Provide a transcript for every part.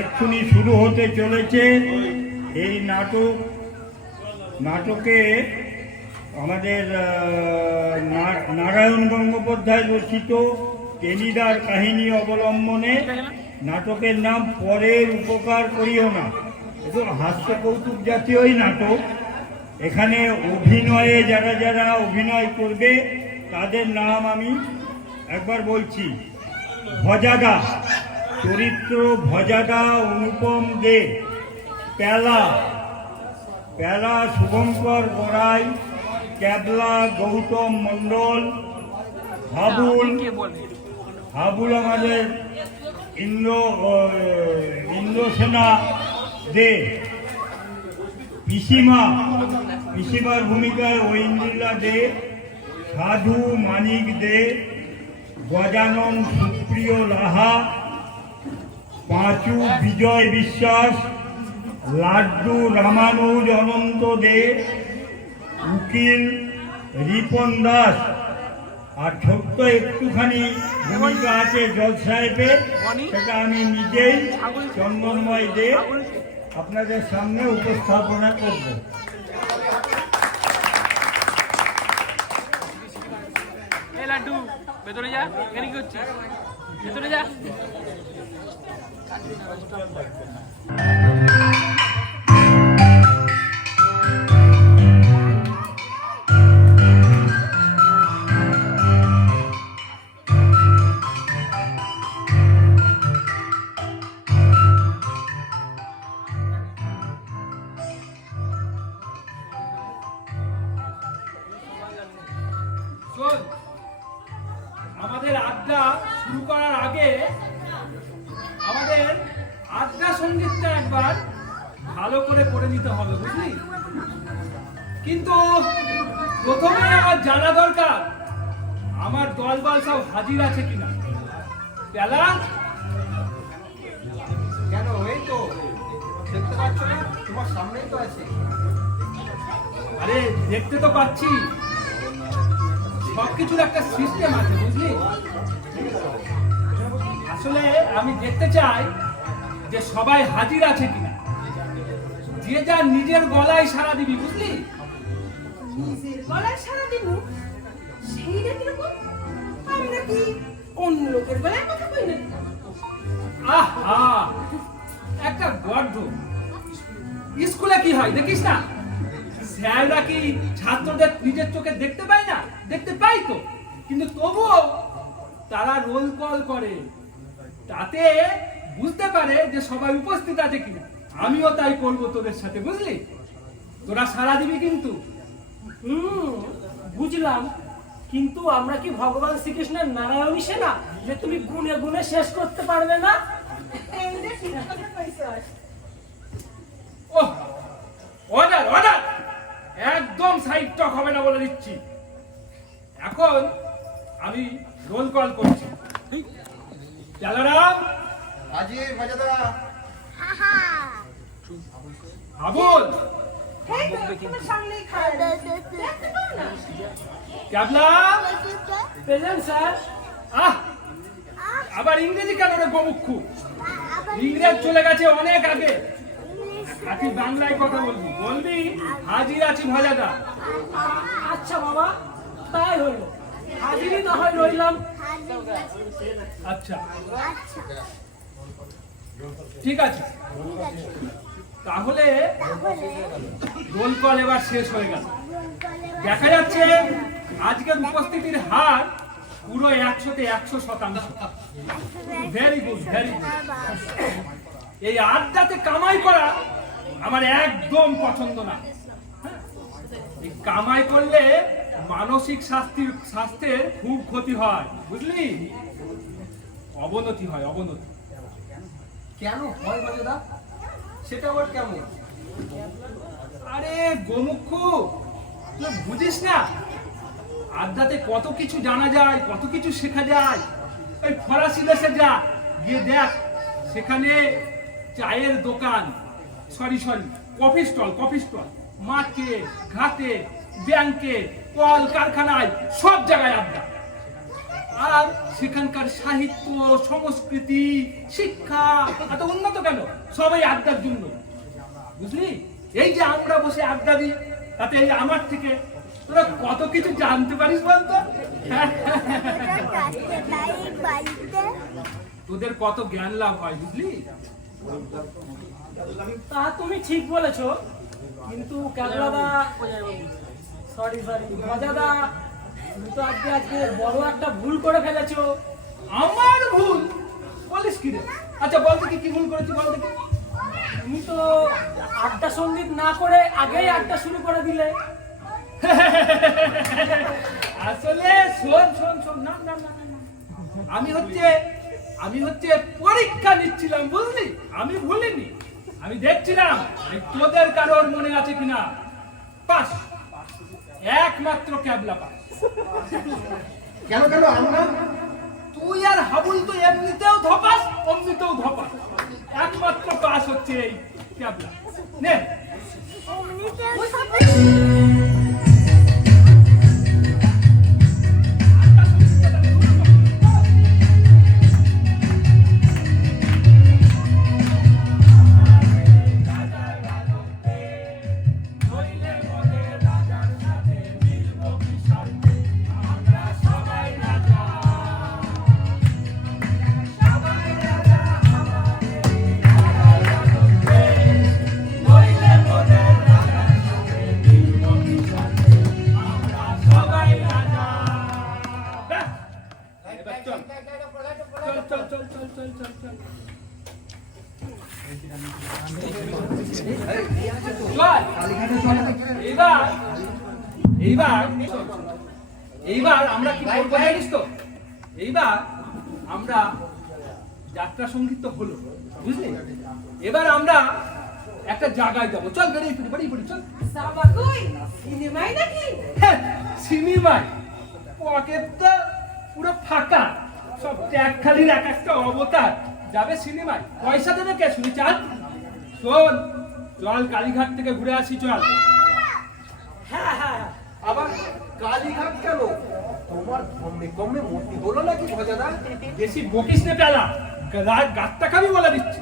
এক্ষুনি শুরু হতে চলেছে এই নাটকে আমাদের নারায়ণ গঙ্গোপাধ্যায় রচিত টেনিদার কাহিনী অবলম্বনে নাটকের নাম পরের উপকার করিও না। একটু হাস্য কৌতুক জাতীয়ই নাটক। এখানে অভিনয়ে যারা যারা অভিনয় করবে তাদের নাম আমি একবার বলছি। ভজাদা, চরিত্র ভজাদা অনুপম দে। প্যালা শুভঙ্কর গড়াই। ক্যাবলা গৌতম মণ্ডল। হাবুল আমাদের ইন্দ্রসেনা দে। পিসিমার ভূমিকায় ঐন্দ্রিলা দে। সাধু মানিক দে। গজানন সুপ্রিয় লাহা। পাঁচু বিজয় বিশ্বাস। লাড্ডু রামানুজ অনন্ত দে। উকিল রিপন দাস। আর ছোট্ট একটুখানি ভূমিকা আছে জজ সাহেবের, সেটা আমি নিজেই চন্দনময় দে আপনাদের সামনে উপস্থাপনা করব। লাড্ডু ভেতরে যা, এখানে কি হচ্ছে? ভেতরে যা। আমাদের আড্ডা শুরু করার আগে আমাদের আড্ডা সঙ্গীতটা একবার ভালো করে পড়ে নিতে হবে, বুঝলি? কিন্তু প্রথমে আমার জানা দরকার আমার দলবল সব হাজির আছে কিনা। পেলা কেন? এই তো দেখতে পাচ্ছ না, তোমার সামনেই তো আছে। আরে দেখতে তো পাচ্ছি, সবকিছুর একটা সিস্টেম আছে, বুঝলি? আসলে আমি দেখতে চাই যে সবাই হাজির আছে কিনা। যে যা নিজের গলায় সাড়া দিবি, বুঝলি? নিজের গলায় সাড়া দিব সেইটা কিরকম? আমি নাকি অন্য লোকের গলায় কথা কই না? আহা, একটা গর্ধ। স্কুলে কি হয় দেখিস না? স্যাররা কি ছাত্রদের নিজের চোখে দেখতে পায় না? দেখতে পাই তো, কিন্তু তবুও তারা রোল কল করে, তাতে বুঝতে পারে যে সবাই উপস্থিত আছে কিনা। আমিও তাই করবো তোদের সাথে, বুঝলি? তোরা সারা দিবি কিন্তু। বুঝলাম, কিন্তু আমরা কি ভগবান শ্রীকৃষ্ণের নারায়ণী সেনা যে তুমি গুনে গুনে শেষ করতে পারবে না? এইটা কি কথা কইছস? ওহ, অর্ডার অর্ডার, একদম সাইড টক হবে না বলে দিচ্ছি। এখন আমি রোল কল করছি। চালারাম হাজির। ভজাদা। হাবুল। এই তো তোমার সামনেই খাড়া। দেখতে পাও না? ক্যাবলা। Present sir. আবার ইংরেজি কেন রে গোমুখু? ইংরেজ চলে গেছে অনেক আগে। আজকে বাংলায় কথা বলবি। বলবি হাজির আছি ভজাদা। আচ্ছা বাবা, তাই হইল। হাজিরই না হয় রইলাম। আচ্ছা ঠিক আছে, তাহলে রোল কল এবার শেষ হয়ে গেল। দেখা যাচ্ছে আজকের উপস্থিতির হার পুরো 100% ভেরি গুড, ভেরি গুড। এই আড্ডাতে কামাই করা আমার একদম পছন্দ না। এই কামাই করলে মানসিক স্বাস্থ্যের খুব ক্ষতি হয়, বুঝলি? অবনতি হয়, অবনতি। কেন হয় ভজাদা? সেটা আবার কেমন? আরে গোমুখু, তুই বুঝিস না? আড্ডাতে কত কিছু জানা যায়, কত কিছু শেখা যায়। ওই ফরাসি দেশে যা, গিয়ে দেখ, সেখানে চায়ের দোকান, সরি কফি স্টল, মাঠে ঘাটে ব্যাংকে কল কারখানায় সব জায়গায় আড্ডা। আর সেখানকার সাহিত্য, সংস্কৃতি, শিক্ষা এত উন্নত কেন? সবাই আড্ডার জন্য, বুঝলি? এই যে আমরা বসে আড্ডা দিই, তাতে এই আমার থেকে তোরা কত কিছু জানতে পারিস বলতো। তোদের কত জ্ঞান লাভ হয়, বুঝলি? তা তুমি ঠিক বলেছো, কিন্তু ক্যাবলাদা, সরি মজাদা, তুমি তো আজকে বড় একটা ভুল করে ফেলেছো। আমার ভুল বলিস কি রে? আচ্ছা বল দেখি কি ভুল করেছি, বল দেখি। তুমি তো আড্ডা সঙ্গীত না করে আগেই আড্ডা শুরু করে দিলে। আসলে শোন শোন শোন, না না না না, আমি হচ্ছে পরীক্ষা নিচ্ছিলাম, বুঝলি? আমি ভুলিনি, আমি দেখছিলাম তোদের কারোর মনে আছে কিনা। পাস, একমাত্র ক্যাবলা পাস। কেন আমরা? তুই আর হাবুল তো এমনিতেও ধপাস, অমনিতেও ধপাস। একমাত্র পাস হচ্ছে এই ক্যাবলা। নে এইবার আমরা কি করবো জানিস তো? এইবার আমরা যাত্রা সঙ্গীত তো হলো, বুঝলি? এবার আমরা একটা জায়গায় যাবো। চল বেরিয়ে পড়ি চল। সাবা কই? সিনেমায় নাকি? হ্যাঁ, সিনেমায়। পকেটটা পুরো ফাঁকা, সব ট্যাগ খালির এক একটা অবতার যাবে সিনেমায়। পয়সা দেবে কে শুনি? চাল শোন, চল কালীঘাট থেকে ঘুরে আসি, চল। হ্যাঁ, আবার কালীঘাট কেন? তোমার কমে মূর্তি হলো নাকি ভজাদা? বেশি বকিস নে পেলা, গাতটা খাবি বলে দিচ্ছি।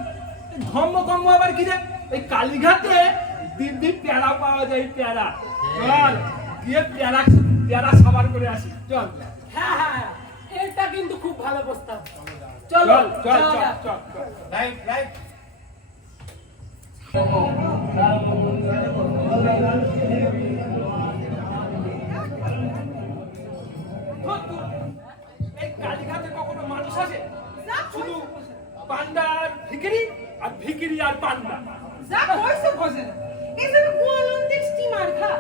ধম্ম কম্ম আবার কি রে? এই কালীঘাটে দিব্যি প্যারা পাওয়া যায়, প্যারা। চল গিয়ে প্যারা সাবার করে আসি, চল। হ্যাঁ, এটা কিন্তু খুব ভালো প্রস্তাব। চল চলো চল চল চল চল। রাইট। এই কালীঘাটে কখনো মানুষ আসে? শুধু পান্ডা আর ভিখিরি, আর ভিখিরি আর পান্ডা। যা কইছো বোঝে না। এসব গোলন্দিক স্টিমার খা।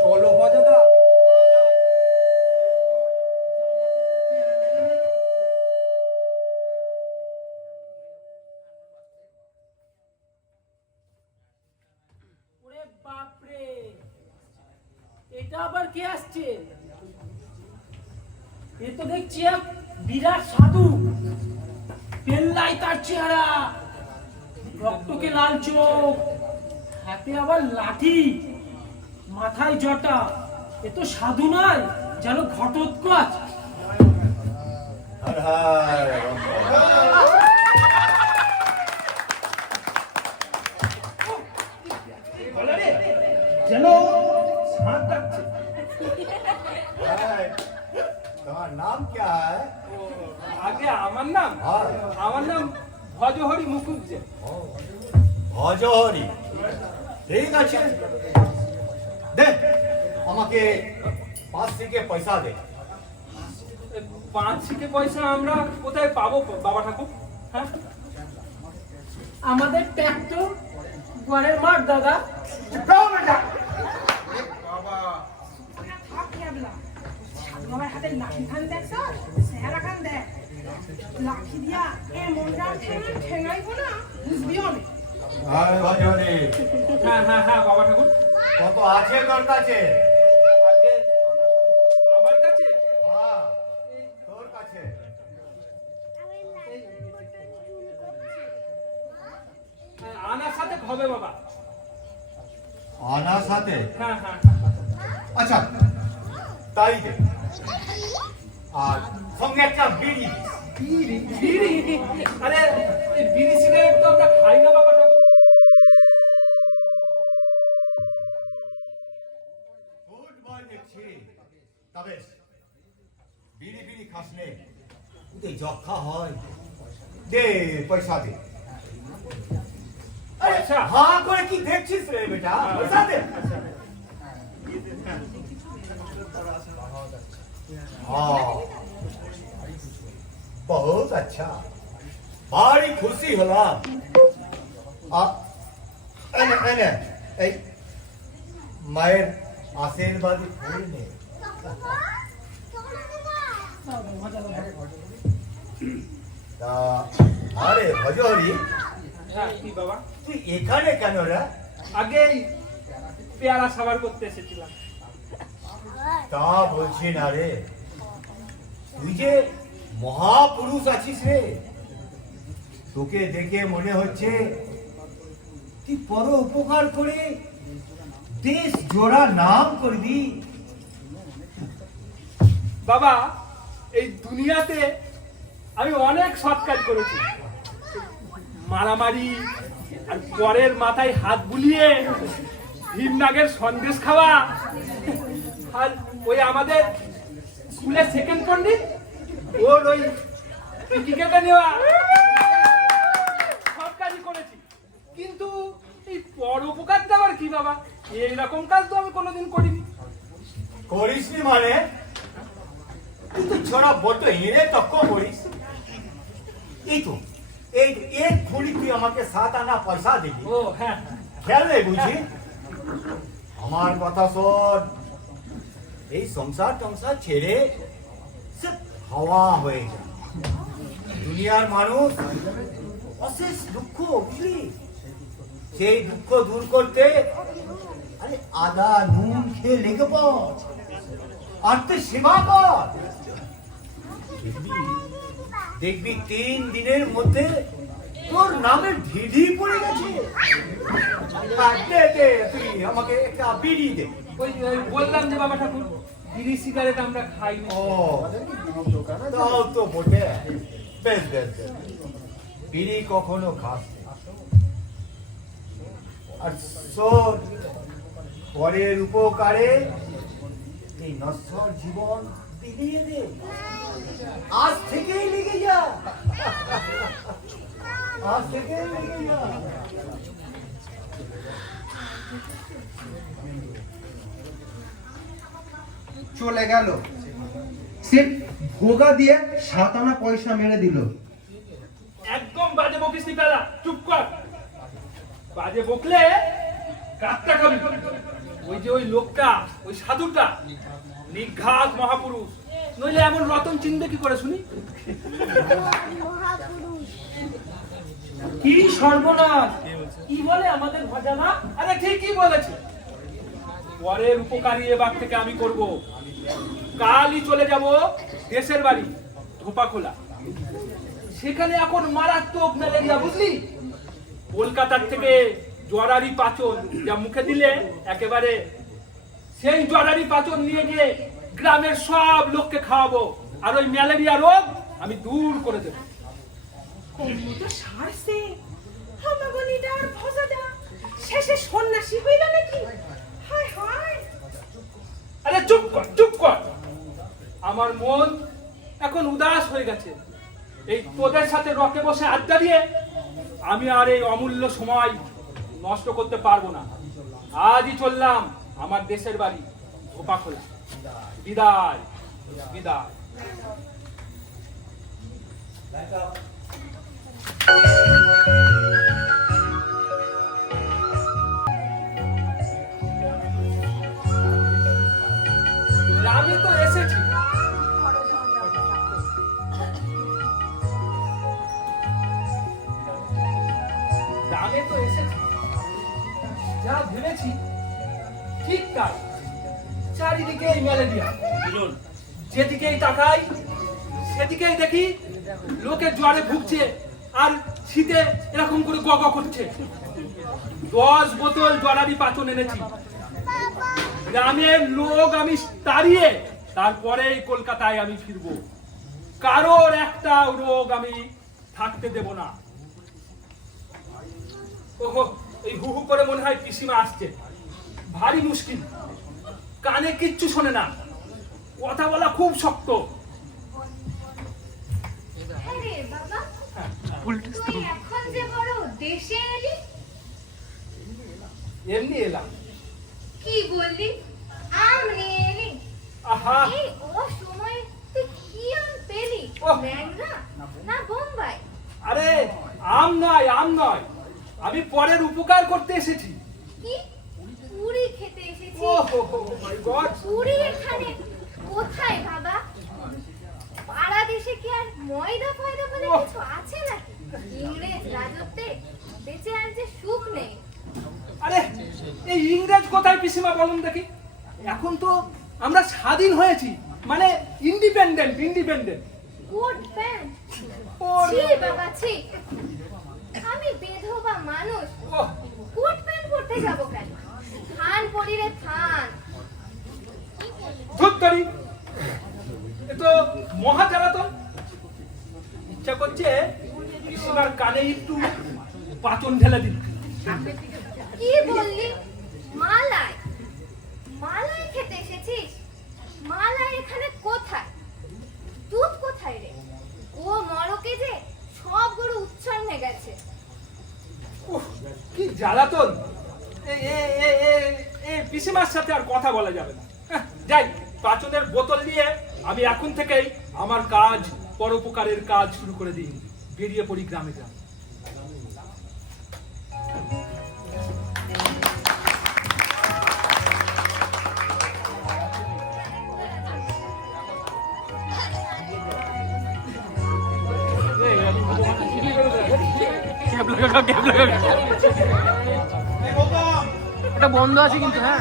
চলো ভজাদা। ওরে বাপরে, এটা আবার কে আসছে? এ তো দেখছি এক বিরাট সাধু। পেল্লাই তার চেহারা, রক্তকে লাল চোখ, হাতে আবার লাঠি, মাথায় জটা। এ তো সাধু নয়, যেন ঘটোৎকচ। যেন সাত ডাকছে। तुम्हारा नाम क्या है? আগে আমার নাম ভজহরি মুখুজ্জে। ভজহরি। ঠিক আছে, দে আমাকে 5 থেকে পয়সা দে। 5 থেকে পয়সা আমরা কোথায় পাবো বাবা ঠাকুর? হ্যাঁ, আমাদের ট্যাগ তো ঘরের মাঠ দাদা। থাক ক্যাবলা। আমার হাতে লাঠি খান দেখছো? সেরা খান দেখ। লাঠি দিয়া এমন রাম ঠেঙাইবো না, বুঝবিও না। আরে ভজহরি, হ্যাঁ বাবা ঠাকুর। কত আছে তোর কাছে? আগে আমার কাছে হ্যাঁ, তোর কাছে। আনার সাথে হবে বাবা। আনার সাথে? হ্যাঁ আচ্ছা তাই দে। আর সঙ্গে একটা বিড়ি দিস। বিড়ি? আরে এই বিড়ি সিগারেট তো আমরা খাই না বাবা ঠাকুর। ফুটবল দেখছি, তবে বিড়ি বিড়ি খাস নে, ওতে যক্ষা হয়। দে পয়সা দে। পয়সা? हाँ করে কি দেখছিস রে বেটা, পয়সা দে। हाँ बहुत अच्छा, बड़ी खुशी होला। এনে এনে এই মায়ের আশীর্বাদ করে নে। তা আরে ভজহরি, হ্যাঁ কি বাবা? তুই এখানে কেন রে? আগেই পেয়ারা সাবার করতে এসেছিলাম। তা বলছি না রে, তুই যে মহাপুরুষ আছিস রে, তোকে দেখে মনে হচ্ছে তুই পর উপকার করে দেশ জোড়া নাম করবি। বাবা এই দুনিয়াতে আমি অনেক সৎ কাজ করেছি, মারামারি আর পরের মাথায় হাত বুলিয়ে ভীমনাগের সন্দেশ খাওয়া, আর ওই আমাদের স্কুলের সেকেন্ড পণ্ডিত ওর ওই টিকেটে নেওয়া, সব কাজই করেছি। কিন্তু এই পরোপকারটা আবার কি বাবা? এইরকম কাজ তো আমি কোনোদিন করিনি। করিসনি মানে? তুই তো ছোড়া বড্ড হিরে তক্ক করিস। এই তো এই এক ঘড়ি তুই আমাকে 7 আনা পয়সা দিবি, ও হ্যাঁ, খেয়াল নেই বুঝি? আমার কথা শোন, এই সংসার টংসার ছেড়ে সব হাওয়া হয়ে যায়। দুনিয়ার মানুষ অশেষ দুঃখ, বুঝলি? সেই দুঃখ দূর করতে আরে আদা নুন খেয়ে লেগে পড়, আর তুই সেবা কর। দেখবি 3 দিনের মধ্যে তোর নামের ঢিঢি পড়ে গেছে। দে দে, তুই আমাকে একটা বিড়ি দে। ওই ওই বললাম যে বাবা ঠাকুর বিড়ি সিগারেট আমরা খাই না। ও তাও তো বটে, বেশ বেশ বেশ। বিড়ি কখনো খাস না। আর শোন, পরের উপকারে এই নশ্বর জীবন বিলিয়ে দে, আজ থেকেই লেগে যা, আজ থেকেই লেগে যা। চলে গেল, সে ভোগা দিয়ে 7 আনা পয়সা মেরে দিল। একদম বাজে বকিস নি পেলা, চুপ কর। বাজে বকলে কাটটা খাবি। ওই যে ওই লোকটা, ওই সাধুটা নিঘাত মহাপুরুষ, নইলে এমন রতন চিনবে কি করে শুনি? কি সর্বনাশ! কি বলে আমাদের ভজানা? আরে ঠিকই বলেছে, পরের উপকারী এবার থেকে আমি করব। কালই চলে যাব দেশের বাড়ি ধোপাখোলা, সেখানে এখন মারাত্মক ম্যালেরিয়া, বুঝলি? কলকাতার থেকে জরারি পাচন যা মুখে দিলে একেবারে সেই জরারি পাচন নিয়ে গিয়ে গ্রামের সব লোককে খাওয়াবো, আর ওই ম্যালেরিয়া রোগ আমি দূর করে দেবো। কম্মুটা সারছে, হামাগনিটা আর ভজাদা শেষে সন্ন্যাসী হইল নাকি? হায় হায়! আরে চুপ কর, চুপ কর। আমার মন এখন উদাস হয়ে গেছে। এই তোদের সাথে রকে বসে আড্ডা দিয়ে আমি আর এই অমূল্য সময় নষ্ট করতে পারবো না। আজই চললাম আমার দেশের বাড়ি ধোপাখোলা। বিদায়, বিদায়। গ্রামে তো এসেছি, গ্রামে তো এসেছি, যা ভেবেছি ঠিক তাই। চারিদিকে এই ম্যালেরিয়া, যেদিকেই তাকাই সেদিকেই দেখি লোকে জ্বরে ভুগছে আর শীতে এরকম করে গগ করছে। 10 বোতল জরারি পাচন এনেছি, গ্রামের লোক আমি তাড়িয়ে তারপরেই কলকাতায় আমি ফিরবো। কারোর একটা রোগ আমি থাকতে দেব না। ওহো, এই হু হু করে মনে হয় পিসিমা আসছে। ভারী মুশকিল, কানে কিচ্ছু শোনে না, কথা বলা খুব শক্ত। আরে বাবা, তুই এখন যে বড় দেশে এলি? এমনি এলাম। কি বললি? আম নিয়ে এলি? আহা, এই অসময়ে তুই কি আম পেলি? ওহ। ল্যাংড়া না বোম্বাই? আরে আম নয়, আম নয়, আমি পরের উপকার করতে এসেছি। কি পুরি খেতে এসেছিস? ওহো মাই গড, পুরি এখানে কোথায় বাবা? পাড়া দেশে কি আর ময়দা ফয়দা বলে ওহ। কিছু আছে নাকি? ইংরেজ রাজত্বে বেঁচে আর যে সুখ নেই। আরে এই ইংরেজ কোথায় পিসিমা বলুন দেখি? এখন তো আমরা স্বাধীন হয়েছি, মানে ইন্ডিপেন্ডেন্ট। Coat pant? ওরে ছি বাবা ছি, আমি বেধবা মানুষ, ওহ, কোট প্যান্ট পরতে যাব কেন? থান পরিরে থান। ধুত করি, এ তো মহা জ্বালাতন। ইচ্ছা করছে পিসিমার কানে একটু পাচন ঢেলে দিন। কি বললি? মালাই? মালাই খেতে এসেছিস? মালাই এখানে কোথায়? দুধ কোথায় রে? ও মরকে যে সব গরু উচ্ছন্নে গেছে। উফ, কি জ্বালাতন। পিসিমার সাথে আর কথা বলা যাবে না। যাই, পাচনের বোতল নিয়ে আমি এখন থেকেই আমার কাজ, পরোপকারের কাজ শুরু করে দিই। বেরিয়ে পড়ি গ্রামে গ্রামে। এটা বন্ধ আছে কিন্তু। হ্যাঁ,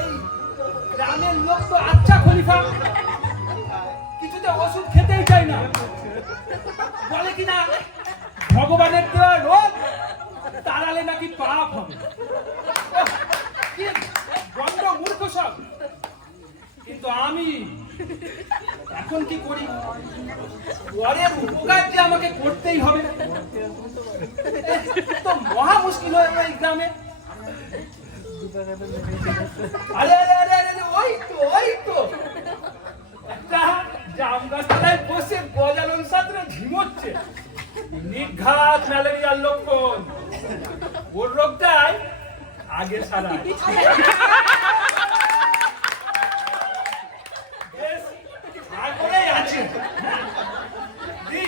এই গ্রামের লোক তো আচ্ছা খলিফা, কিছুতে ওষুধ খেতেই চায় না। বলে কিনা ভগবানের দেওয়া রোগ তাড়ালে নাকি পাপ হবে। ওহ, কি গন্ড মূর্খ সব। কিন্তু আমি এখন কি করি? পরের উপকার যে আমাকে করতেই হবে, তো মহা মুশকিল হয়ে গেল এই গ্রামে। আরে আরে আরে আরে, ওই তো একটা জাম গাছতলায় বসে গজালন সাঁতরে ঝিমোচ্ছে। নিঘাত ম্যালেরিয়ার লক্ষণ। ওর রোগটাই আগে সারায়। বেশ, আগেই আছে। দি,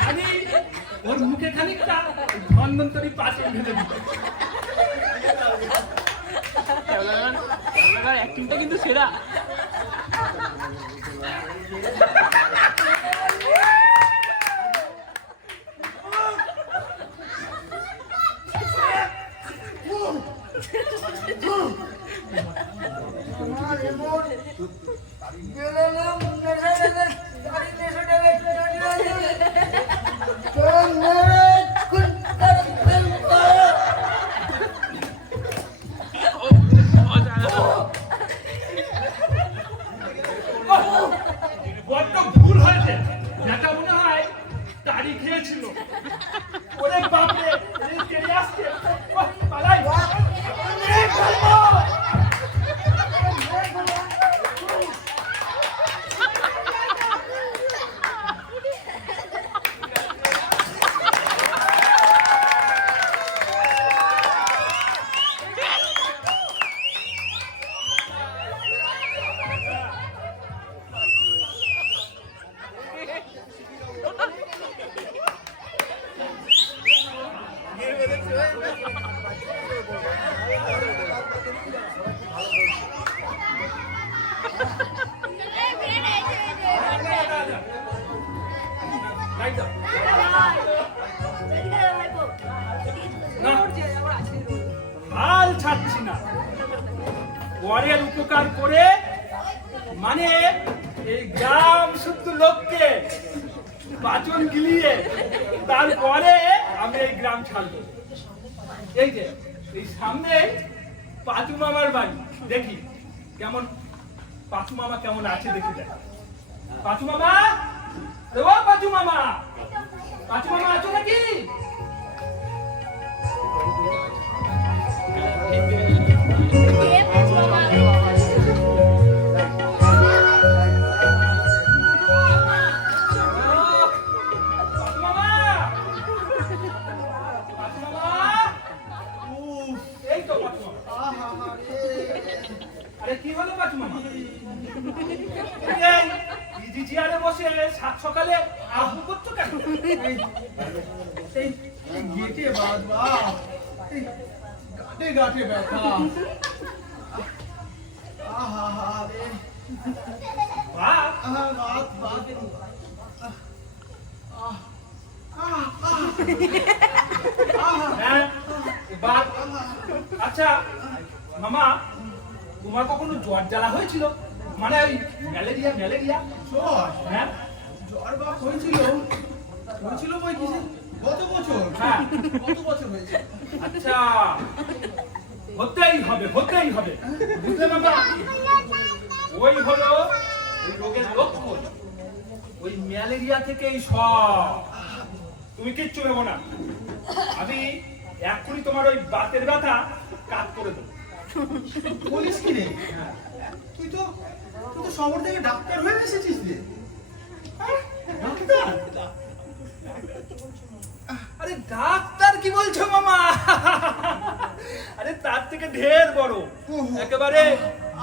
খালি ওর মুখে খানিকটা ধন্বন্তরী পাচন ঢেলে দিতে। অ্যাক্টিংটা কিন্তু সেরা। বড্ড ভুল হয়েছে, যেটা মনে হয় তারি খেয়েছিল। ওরে বাপরে, এই তেড়ে আসছে। ওহ, পালাই। তাই তো? না, হাল ছাড়ছি না। পরের উপকার করে মানে এই গ্রাম শুদ্ধ লোককে পাচন গিলিয়ে তারপরে আমি এই গ্রাম ছাড়বো। এই যে এই সামনে পাঁচু মামার বাড়ি, দেখি কেমন পাঁচু মামা কেমন আছে দেখি দেখ। পাঁচু মামা, ও পাঁচু মামা, পাঁচু মামা আছো নাকি? কি হলো পাঁচু মামা? ইজি চেয়ারে বসে সাত সকালে আহু করছো কেন? এই গেটে বাঁধবা, এই গাঁটে গাঁটে ব্যথা। আহা হা রে, বাহ, আহা বাত বাত। হ্যাঁ, বাহ। আচ্ছা মামা, তোমার কখনো জ্বর জ্বালা হয়েছিল? মানে ওই ম্যালেরিয়া ম্যালেরিয়া? জ্বর, হ্যাঁ জ্বর বাপ হয়েছিল বই কিসে? গত বছর। হ্যাঁ। কত বছর হয়েছে? আচ্ছা, হতেই হবে হতেই হবে, বুঝলে মামা? ওই হলো ওই রোগের লক্ষণ, ওই ম্যালেরিয়া থেকেই সব। তুমি কিচ্ছু নেবো না, আমি এক্ষুনি তোমার ওই বাতের ব্যথা কাট করে দেবো। বলিস কি রে? তুই তো শহর থেকে ডাক্তার হয়ে এসেছিস রে। ডাক্তার? আরে ডাক্তার কি বলছো মামা? আরে তার থেকে ঢের বড়, একেবারে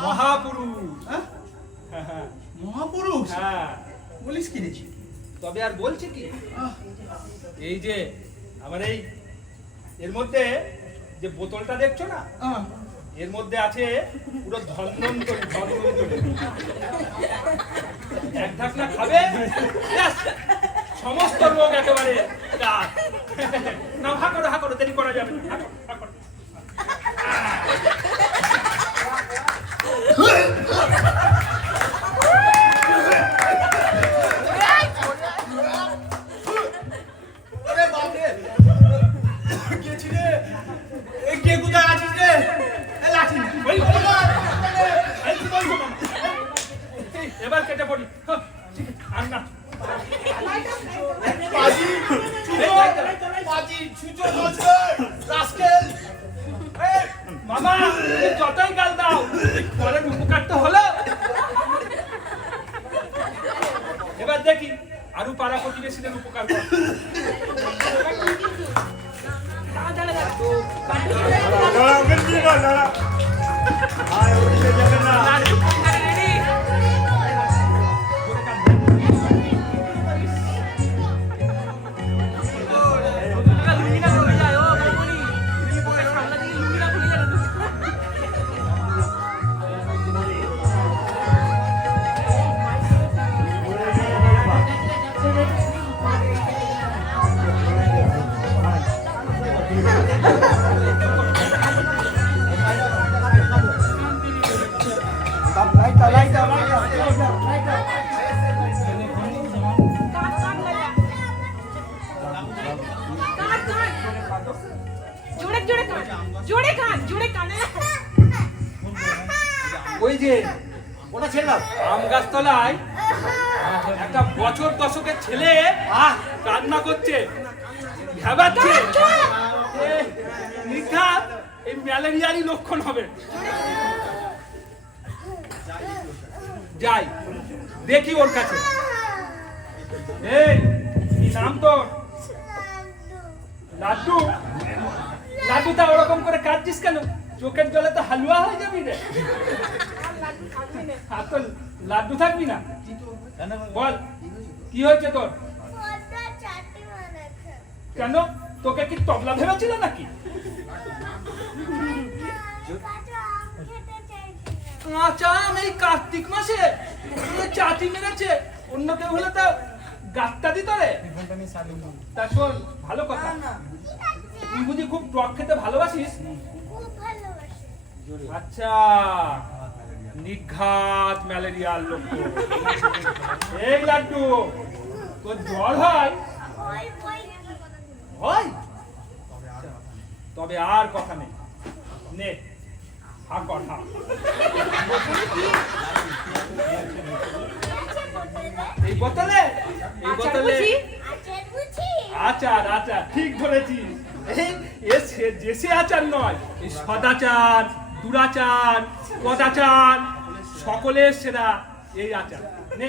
মহাপুরুষ। হ্যাঁ? মহাপুরুষ? হ্যাঁ, বলিস কি রে? তবে আর বলছি কি, এই যে আমার এই এর মধ্যে যে বোতলটা দেখছো না, এর মধ্যে আছে পুরো ধন্বন্তরী ধন্বন্তরী। এক ঢাকনা খাবে, ব্যাস, সমস্ত রোগ একেবারে কাজ। না, হা করো, দেরি করা যাবে না, হা করো। আরে বাপ রে, গেছি রে। এই কে কোথায় আছিস রে? এ লাঠি নে। ওই, এই কি বলছো মামা? এবার কেটে পড়ি, আর না। পাজি, পাজি, ছুচো বলছে, রাস্কেল। মামা, তুমি যতই গাল দাও, পরের উপকার তো হলো। এবার দেখি আরো পাড়া প্রতিবেশীদের উপকার কর। দাঁড়া, গেঞ্জি না, দাঁড়া। আর ওদিকে যাবে না। ওই যে ওটা ছেড়লাম। আম গাছতলায় একটা বছর দশকের ছেলে কান্না করছে, ঘাবাচ্ছে। নির্ঘাত এই ম্যালেরিয়ারই লক্ষণ হবে। যাই দেখি ওর কাছে। এই কি নাম তোর? লাড্ডু। লাড্ডুটা ওরকম করে কাঁদছিস কেন? চোখের জলে তো হালুয়া হয়ে যাবি রে। আর তো লাড্ডু থাকবি না? বল কি হয়েছে তোর? কেন, তোকে কি তবলা ভেবেছিল নাকি? কাঁচা আম এই কার্তিক মাসে চাটি মেরেছে, অন্য কেউ হলে তো গাছটা দিত রে। তা শোন, ভালো কথা, তুই বুঝি খুব টক খেতে ভালোবাসিস? আচ্ছা, নিঘাত ম্যালেরিয়ার লক্ষণ। এই লাড্ডু, তোর জ্বর হয়? হয়? তবে আর কথা নেই, নে হা কথা। এই বোতলে, এই বোতলে আচার, আচার, ঠিক ধরেছিস। যে আচার নয়, এই সদাচার, দুরাচার, কদাচার, সকলের সেরা এই আচার। নে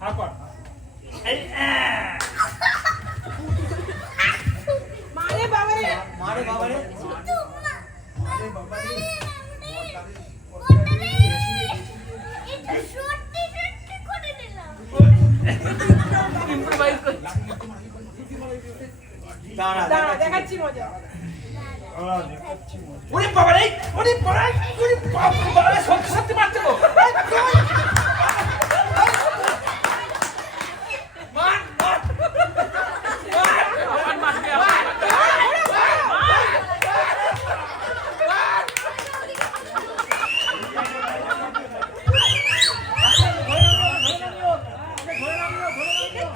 হা কর। এই মারে বাবারে, মারে বাবারে, দাঁড়া দাঁড়া দেখাচ্ছি মজা। ওরে বাবারে, ওরে বাবারে, ওরে বাবারে, সত্যি সত্যি মারতে গো। মার, মার, আমার মারবে, আমার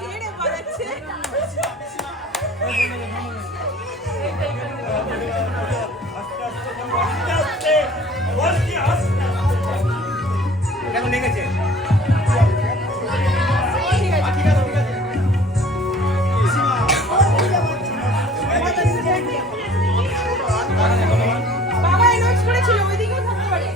কে রে বাজাচ্ছে? কেমন লেগেছে? বাবা এই নোটস করেছিল, ওইদিকেও থাকতে পারে।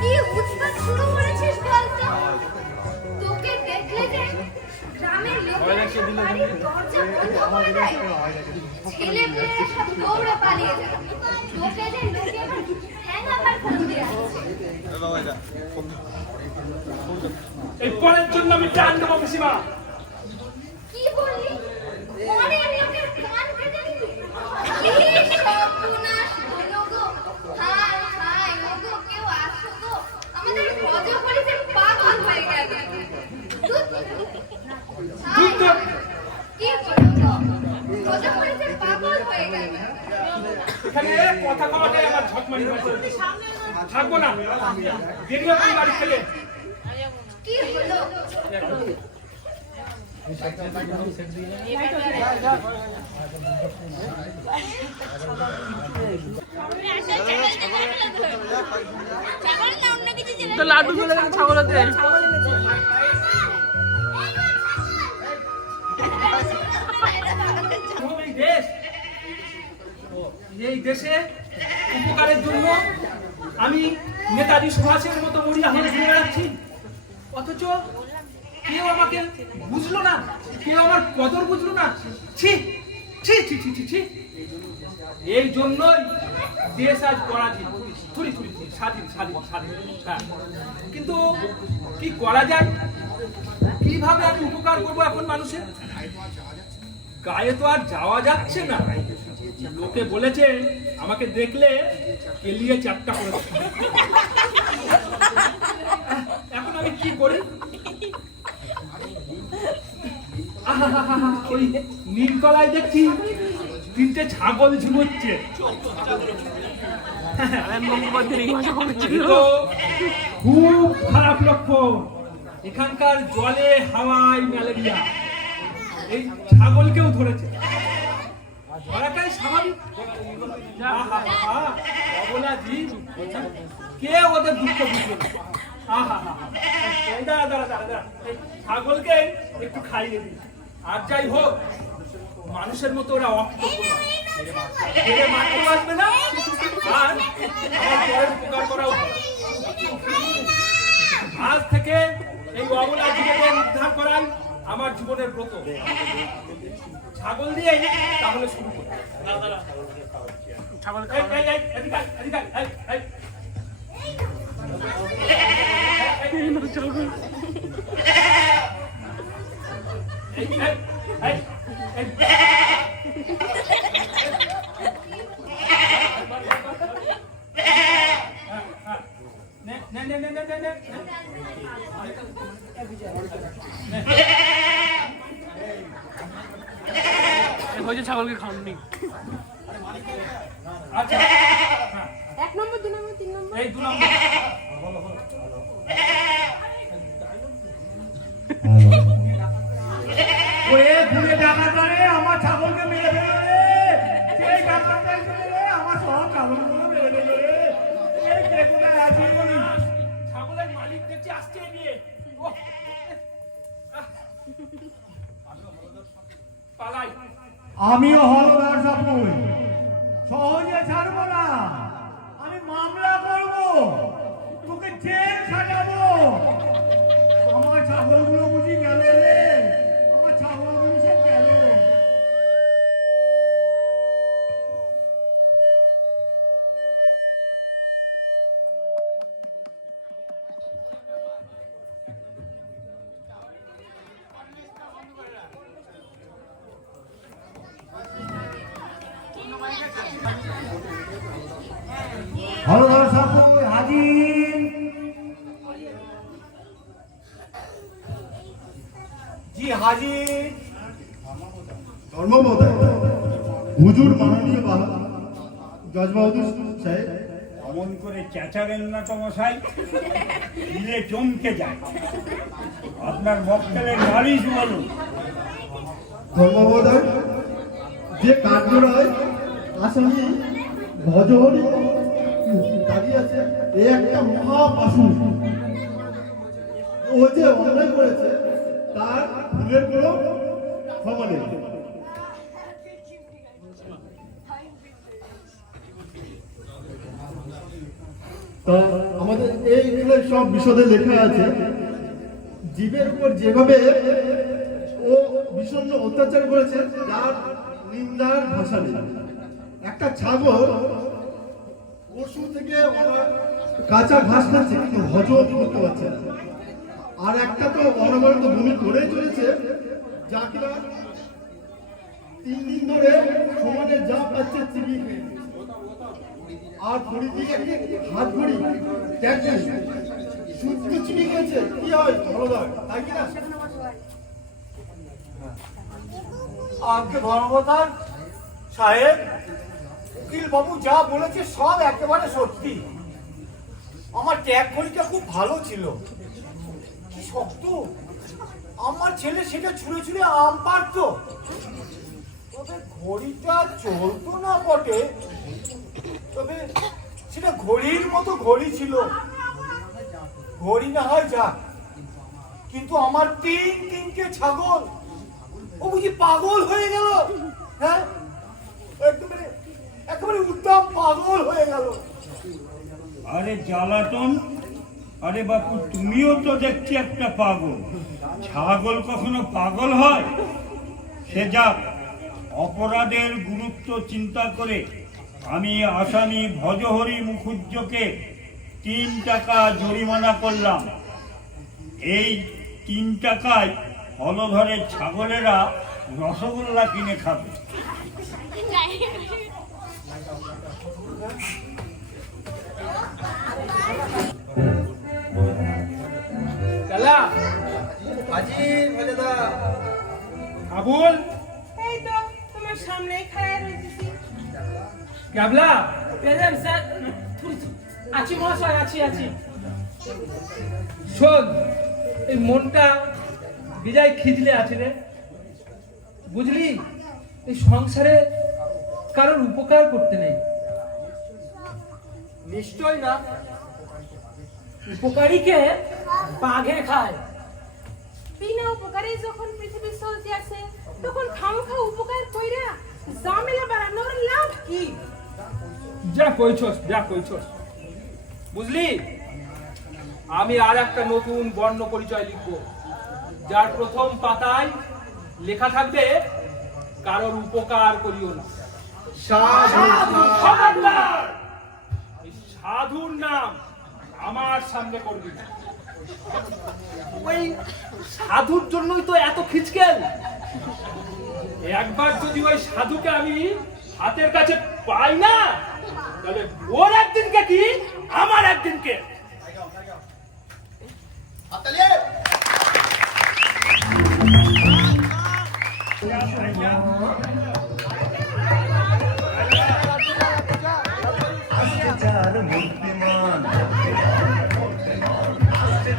কি উৎপাত শুরু করেছিস বলতো? তোকে দেখলে যে গ্রামের লোকেরা সব বাড়ির দরজা বন্ধ করে দেয়। ছেলেপুলেরা সব দৌড়ে পালিয়ে যায়। তোকে যে লোকে আবার হ্যাঙ্গাবার করে দিয়ে আসছে। এই পরের জন্য আমি টান দেবো পিসিমা। কি বললি? পরের লোকের কান কেটে দিবি? কি সর্বনাশ হলো গো! হায় হায় ওগো, কেউ আসো গো! আমাদের ভজকরিতে পাগল হয়ে গেল। হায় হায়, কি হলো গো? ভজকরিতে পাগল হয়ে গেল। এখানে কথা কমাতে আমার ঝকমারি হয়েছে। থাকবো না, বেরিয়ে তুই বাড়ি থেকে। কি হলো? তো লাড্ডু চলে গেছে ছাগলতে। এই দেশ, এই দেশে উপকারের জন্য আমি নেতাজি সুভাষের মতো মরিয়া হয়ে ঘুরে বেড়াচ্ছি, অথচ কেউ আমাকে বুঝলো না, কেউ আমার কদর বুঝলো না। ছি ছি ছি ছি ছি ছি। এই জন্যই দেশ আজ পরাধীন, থুরি থুরি থুরি, স্বাধীন স্বাধীন স্বাধীন। হ্যাঁ, কিন্তু কি করা যায়? কিভাবে আমি উপকার করবো এখন মানুষের? গায়ে তো আর যাওয়া যাচ্ছে না। লোকে বলেছে আমাকে দেখলে কেলিয়ে চাপটা করে দেবে। এখন আমি কি করি? আহাহাহা, ওই নিমতলায় দেখছি তিনটে ছাগল ঝুমুচ্ছে। তো খুব খারাপ লক্ষণ। এখানকার জলে হাওয়ায় ম্যালেরিয়া, এই ছাগলকেও ধরেছে। ধরাটাই স্বাভাবিক। আহাহাহা, অবলা জীব, কে ওদের দুঃখ বুঝবে না। আহাহাহা, এই দাঁড়া দাঁড়া দাঁড়া দাঁড়া, এই ছাগলকে একটু খাইয়ে দিই। আর যাই হোক, মানুষের মতো ওরা অকৃতজ্ঞ নয়। এরা মারতে পারবে না, আর আমার পরের উপকার করাও ভালো। আজ থেকে এই অবলা জীবনের উদ্ধার করাই আমার জীবনের ব্রত। ছাগল দিয়ে তাহলে শুরু করি। ছাগল হয়েছে ছাগলকে খাওয়াননি। আচ্ছা 1 নম্বর 2 নম্বর 3 নম্বর এই 2 নম্বর ওরে ঘুরে ডাকাত রে, আমার ছাগলকে মেরে ফেলে রে। সেই ডাকাতটাই মেরে রে, আমার সব ছাগলগুলো মেরে ফেলে রে। এই কে কোথায় আছিস? ছাগলের মালিক দেখছি আসছে নিয়ে পালাই। আমিও হলদার সাপুই, সহজে ছাড়বো না। আমি মামলা করব, তোকে জেল খাটাবো। আমার ছাগলগুলো বুঝি গেল রে, আমার ছাগলগুলো সব গেল। হলদার সাপুই হাজির। জি হাজির। ধর্মবোধ হুজুর মাননীয় জজ বাহাদুর সাহেব, অমন করে চেঁচাবেন না তো মশাই, দিলে চমকে যায়। আপনার মক্কেলের নালিশ বলুন। ধর্মবোধ যে কার্যরায় আসামি ভজহরি দাঁড়িয়ে আছে, এ একটা মহাপাশু। ও যে অন্যায় করেছে তার ভুলের কোনো ক্ষমা নেই। তা আমাদের এইগুলো সব বিশদে লেখা আছে। জীবের উপর যেভাবে ও বিষণ্ণ অত্যাচার করেছে তার নিন্দার ভাষা নেই। একটা ছাগল পশু থেকে কাঁচা ঘাস খাচ্ছে কিন্তু হজম করতে পারছে না, আর একটা তো অনবরত বমি করে চলেছে, যা কিনা 3 দিন ধরে সমানে যা পাচ্ছে চিবিয়ে খেয়েছে। আর ঘড়ি দিয়ে হাত ঘড়ি শুদ্ধ চিবিয়ে খেয়েছে। কি হয় হলদার, তাই কিনা? আজকে ধর্মদার সাহেব, উকিল বাবু যা বলেছে সব একেবারে সত্যি। আমার ট্যাগ ঘড়িটা খুব ভালো ছিল, কি শক্ত। আমার ছেলে সেটা ছুঁড়ে ছুঁড়ে আম পারতো। তবে ঘড়িটা চলতো না বটে, তবে সেটা ঘড়ির মতো ঘড়ি ছিল। ঘড়ি না হয় যাক, কিন্তু আমার 3 ছাগল, ও বুঝি পাগল হয়ে গেল। হ্যাঁ, একেবারে উত্তম পাগল হয়ে গেল। আরে জ্বালাতন, আরে বাপু তুমিও তো দেখছি একটা পাগল। ছাগল কখনো পাগল হয়? সে যাক, অপরাধের গুরুত্ব চিন্তা করে আমি আসামি ভজহরি মুখুজ্জকে 3 টাকা জরিমানা করলাম। এই 3 টাকায় হলধরের ছাগলেরা রসগোল্লা কিনে খাবে। কালা হাজির মজাদা। আবুল এই তো তোমার সামনেই খায়া রয়েছি। ক্যাবলা প্রেজেন্ট স্যার। আছি মহাশয়, আছি। শোন, এই মনটা বিজয় খিজলে আছে রে, বুঝলি? এই সংসারে কারোর উপকার করতে নেই। নিশ্চয় না, উপকারীকে বাঘে খায়। বিনা উপকারে যখন পৃথিবী চলতে আছে তখন খামখা উপকার কইরা ঝামেলা বাড়ানোর লাভ কি? যা কইছস, বুঝলি? আমি আর একটা নতুন বর্ণ পরিচয় লিখব, যার প্রথম পাতায় লেখা থাকবে কারোর উপকার করিও না। খবরদার! এই সাধুর নাম আমার সামনে করবি না। ওই সাধুর জন্যই তো এত খিচকেল। একবার যদি ওই সাধুকে আমি হাতের কাছে পাই না, তাহলে ওর একদিনকে কি আমার একদিনকে।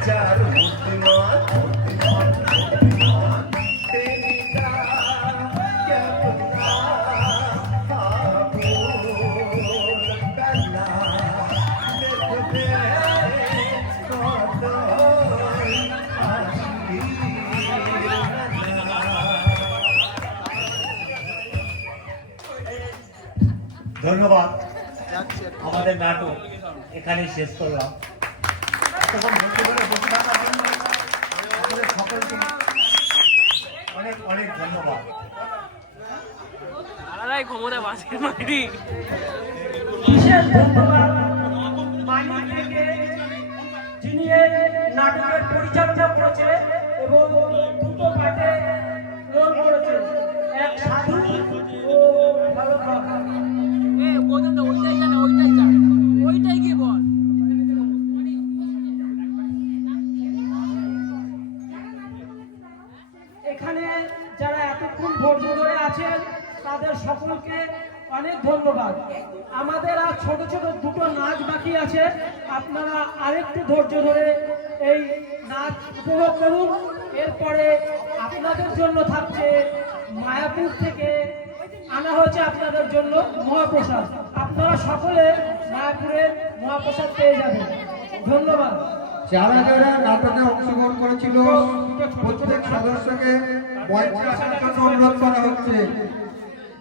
चार बुद्धिमान बुद्धिमान बुद्धिमान तेरी क्या पता बोल कला देखो ধন্যবাদ আমাদের নাটক এখানে শেষ করলাম এতক্ষণ বসে বসে বসে থাকার জন্য আপনাদের সকলকে অনেক অনেক ধন্যবাদ বিশেষ ধন্যবাদ মানিক থেকে, যিনি এই নাটকের পরিচালনা করেছে এবং দুটো পার্টে রোল করেছে, এক সাধু ও বালক। এখানে যারা এতক্ষণ ধৈর্য ধরে আছেন তাদের সকলকে অনেক ধন্যবাদ। আমাদের আর ছোট ছোট দুটো নাচ বাকি আছে, আপনারা আরেকটু ধৈর্য ধরে এই নাচ উপভোগ করুন। এরপরে আপনাদের জন্য থাকছে মায়াপুর থেকে আনা হয়েছে আপনাদের জন্য মহাপ্রসাদ। আপনারা সকলে মায়াপুরের মহাপ্রসাদ পেয়ে যাবেন। ধন্যবাদ। যারা যারা নাটকে অংশগ্রহণ করেছিল প্রত্যেক সদস্যকে 50,000 জন্য অনুরোধ করা হচ্ছে।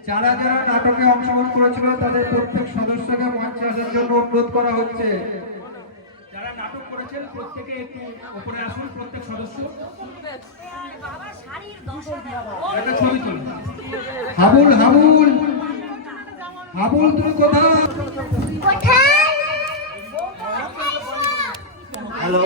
যারা যারা নাটকে অংশগ্রহণ করেছিল তাদের প্রত্যেক সদস্যকে 50,000 জন্য অনুরোধ করা হচ্ছে। যারা নাটক করেছেন প্রত্যেকে একটু উপরে আসুন, প্রত্যেক সদস্য একটা ছবি তুলুন। হাবুল হাবুল হাবুল তুমি কোথায়? কোথায় হ্যালো